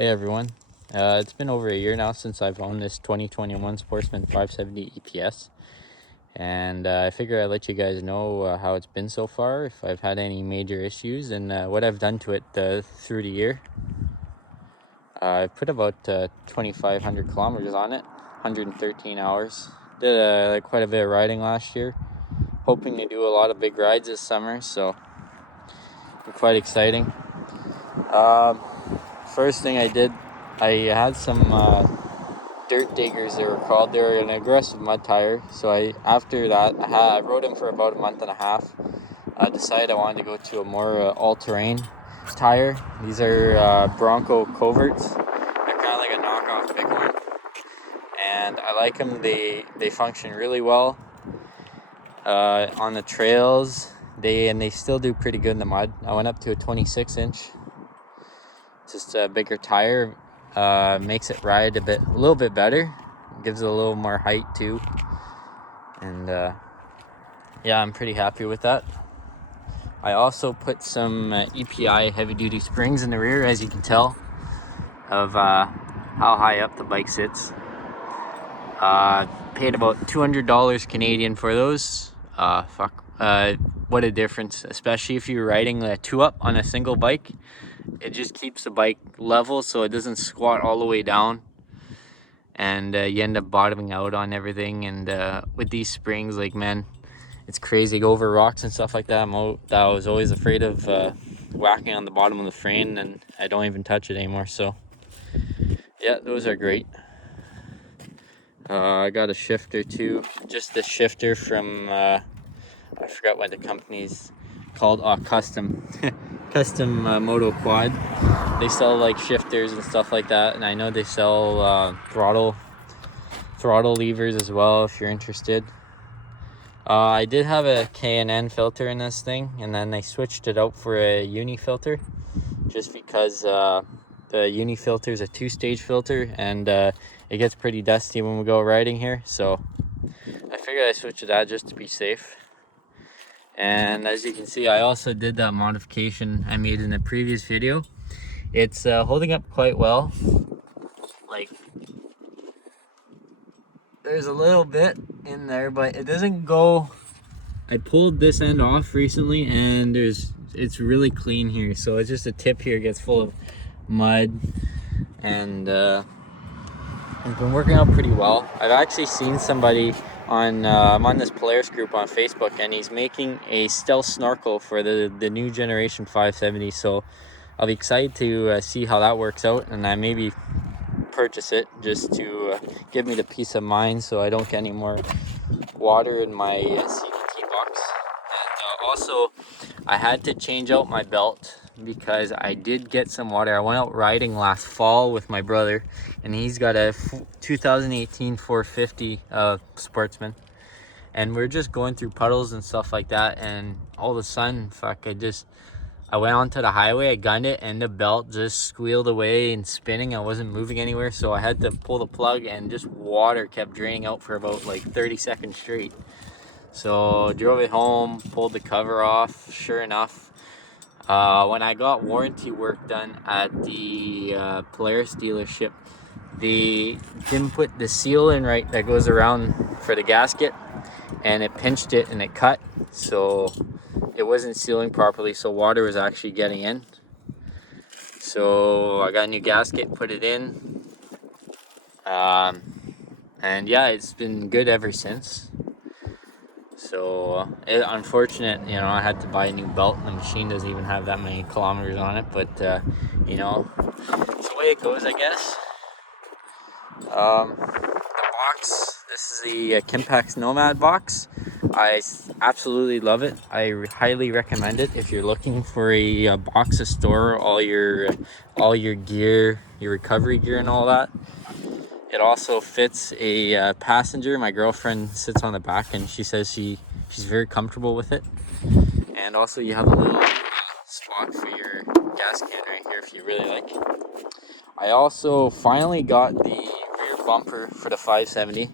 Hey everyone, it's been over a year now since I've owned this 2021 Sportsman 570 EPS, and I figure I'd let you guys know how it's been so far, if I've had any major issues, and what I've done to it through the year. I've put about 2,500 kilometers on it, 113 hours. Did quite a bit of riding last year, hoping to do a lot of big rides this summer, so quite exciting. First thing I did, I had some dirt diggers, they were called. They were an aggressive mud tire, so after that I rode them for about a month and a half. I decided I wanted to go to a more all-terrain tire. These are Bronco coverts. They're kind of like a knockoff Bighorn, and I like them. They function really well on the trails. They still do pretty good in the mud. I went up to a 26-inch, just a bigger tire. Makes it ride a little bit better, gives it a little more height too, and yeah, I'm pretty happy with that. I also put some EPI heavy duty springs in the rear, as you can tell of how high up the bike sits. Paid about $200 Canadian for those. What a difference, especially if you're riding the 2-up on a single bike. It just keeps the bike level so it doesn't squat all the way down, and you end up bottoming out on everything. And with these springs, like, man, it's crazy. Go over rocks and stuff like that. I was always afraid of whacking on the bottom of the frame, and I don't even touch it anymore. So yeah, those are great. I got a shifter too, just the shifter from I forgot what the company's called. Custom Moto Quad. They sell like shifters and stuff like that, and I know they sell throttle levers as well if you're interested. I did have a K&N filter in this thing, and then I switched it out for a uni filter, just because the uni filter is a 2-stage filter, and it gets pretty dusty when we go riding here, so I figured I switched to that just to be safe. And as you can see, I also did that modification I made in the previous video. It's holding up quite well. Like, there's a little bit in there, but it doesn't go. I pulled this end off recently, and it's really clean here, so it's just a tip here gets full of mud, and it's been working out pretty well. I've actually seen somebody on I'm on this Polaris group on Facebook, and he's making a stealth snorkel for the new generation 570, so I'll be excited to see how that works out, and I maybe purchase it just to give me the peace of mind so I don't get any more water in my CVT box. And also, I had to change out my belt because I did get some water. I went out riding last fall with my brother, and he's got a 2018 450 Sportsman, and we're just going through puddles and stuff like that, and all of a sudden, I went onto the highway, I gunned it, and the belt just squealed away and spinning. I wasn't moving anywhere, so I had to pull the plug, and just water kept draining out for about like 30 seconds straight. So drove it home, pulled the cover off. Sure enough, when I got warranty work done at the Polaris dealership, they didn't put the seal in right that goes around for the gasket, and it pinched it and it cut, so it wasn't sealing properly, so water was actually getting in. So I got a new gasket, put it in, and yeah, it's been good ever since. So unfortunate, I had to buy a new belt. The machine doesn't even have that many kilometers on it, but it's the way it goes, I guess. The box, this is the Kimpax Nomad box. I absolutely love it. I highly recommend it if you're looking for a box to store all your gear, your recovery gear and all that. It also fits a passenger. My girlfriend sits on the back, and she says she's very comfortable with it. And also you have a little spot for your gas can right here if you really like. I also finally got the rear bumper for the 570.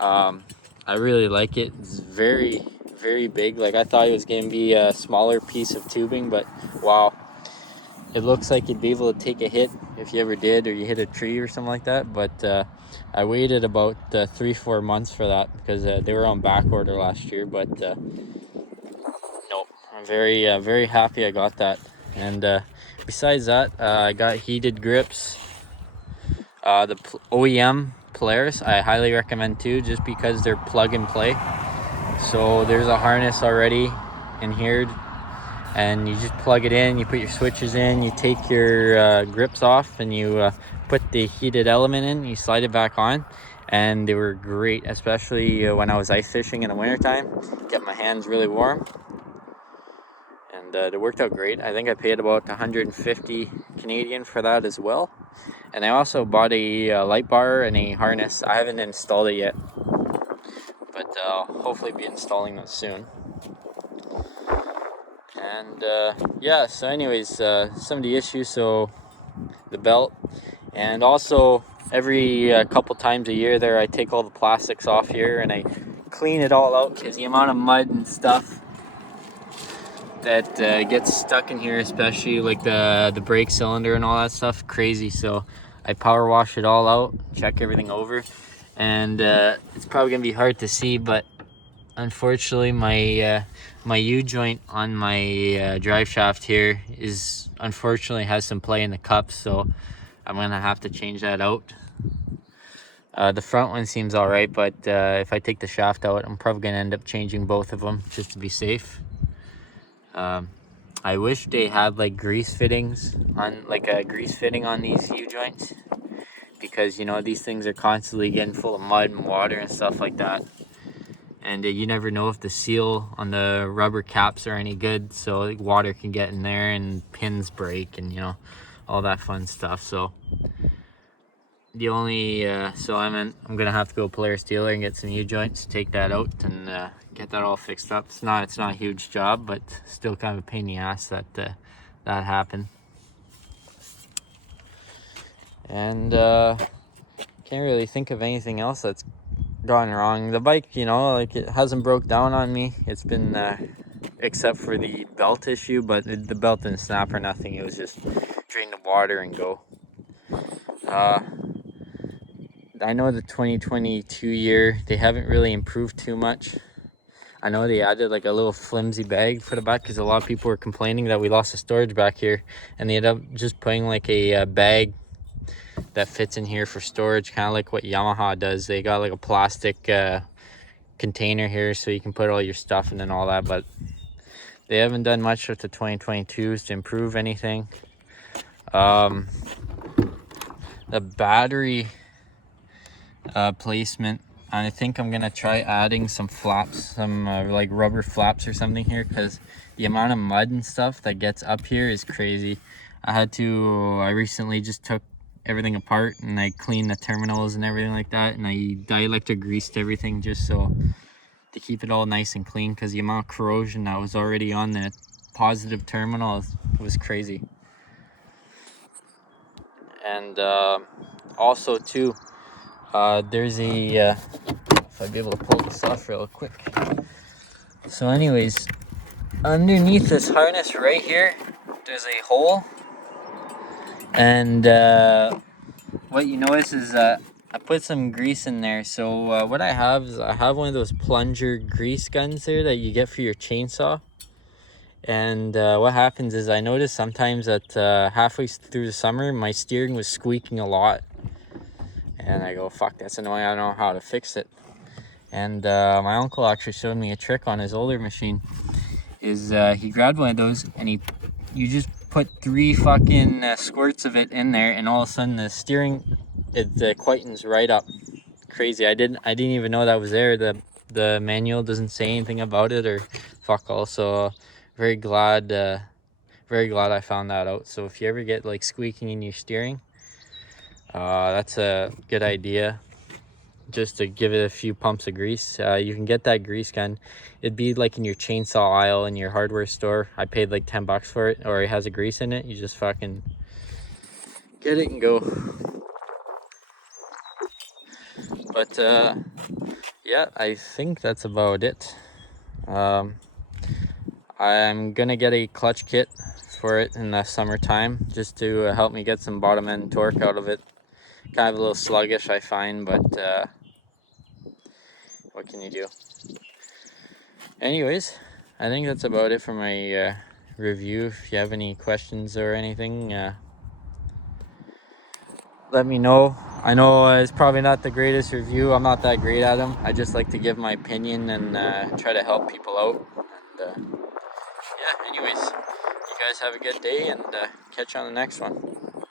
I really like it. It's very, very big. Like, I thought it was going to be a smaller piece of tubing, but wow. It looks like it'd be able to take a hit if you ever did, or you hit a tree or something like that. But I waited about 3-4 months for that because they were on back order last year. But nope, I'm very happy I got that. And besides that, I got heated grips. The OEM Polaris I highly recommend too, just because they're plug and play. So there's a harness already in here, and you just plug it in, you put your switches in, you take your grips off, and you put the heated element in, you slide it back on. And they were great, especially when I was ice fishing in the wintertime. Get my hands really warm. And they worked out great. I think I paid about 150 Canadian for that as well. And I also bought a light bar and a harness. I haven't installed it yet, but I'll hopefully be installing that soon. And yeah, so anyways, some of the issues, so the belt, and also every couple times a year there, I take all the plastics off here and I clean it all out, because the amount of mud and stuff that gets stuck in here, especially like the brake cylinder and all that stuff, crazy. So I power wash it all out, check everything over, and it's probably gonna be hard to see, but unfortunately my my U-joint on my drive shaft here is unfortunately has some play in the cups, so I'm gonna have to change that out. The front one seems all right, but if I take the shaft out, I'm probably gonna end up changing both of them just to be safe. I wish they had like grease fittings on, like a grease fitting on these U-joints, because you know these things are constantly getting full of mud and water and stuff like that, and you never know if the seal on the rubber caps are any good, so like, water can get in there and pins break and you know all that fun stuff. So the only so I'm gonna have to go Polaris dealer and get some U-joints, take that out, and get that all fixed up. It's not a huge job, but still kind of a pain in the ass that that happened. And can't really think of anything else that's gone wrong. The bike, you know, like it hasn't broke down on me. It's been except for the belt issue, but the belt didn't snap or nothing. It was just drain the water and go. I know the 2022 year, they haven't really improved too much. I know they added like a little flimsy bag for the back, because a lot of people were complaining that we lost the storage back here, and they ended up just putting like a bag that fits in here for storage, kind of like what Yamaha does. They got like a plastic container here so you can put all your stuff in and all that, but they haven't done much with the 2022s to improve anything. The battery placement, I think I'm gonna try adding some flaps, some like rubber flaps or something here, because the amount of mud and stuff that gets up here is crazy. I recently just took everything apart and I cleaned the terminals and everything like that, and I dielectric greased everything just so to keep it all nice and clean, because the amount of corrosion that was already on the positive terminal was crazy. And also too, there's a if I'd be able to pull this off real quick. So anyways, underneath this harness right here, there's a hole, and what you notice is I put some grease in there. So what I have is I have one of those plunger grease guns there that you get for your chainsaw. And what happens is I noticed sometimes that halfway through the summer my steering was squeaking a lot, and I go, fuck, that's annoying, I don't know how to fix it. And my uncle actually showed me a trick on his older machine. Is he grabbed one of those and you just put 3 fucking squirts of it in there, and all of a sudden the steering, it quietens right up. Crazy. I didn't even know that was there. The manual doesn't say anything about it or fuck all. So very glad I found that out. So if you ever get like squeaking in your steering, that's a good idea, just to give it a few pumps of grease. You can get that grease gun. It'd be like in your chainsaw aisle in your hardware store. I paid like $10 for it, or it has a grease in it. You just fucking get it and go. But yeah, I think that's about it. I'm gonna get a clutch kit for it in the summertime, just to help me get some bottom end torque out of it. Kind of a little sluggish, I find, but what can you do? Anyways, I think that's about it for my review. If you have any questions or anything, let me know. I know it's probably not the greatest review. I'm not that great at them. I just like to give my opinion and try to help people out. And yeah, anyways, you guys have a good day, and catch you on the next one.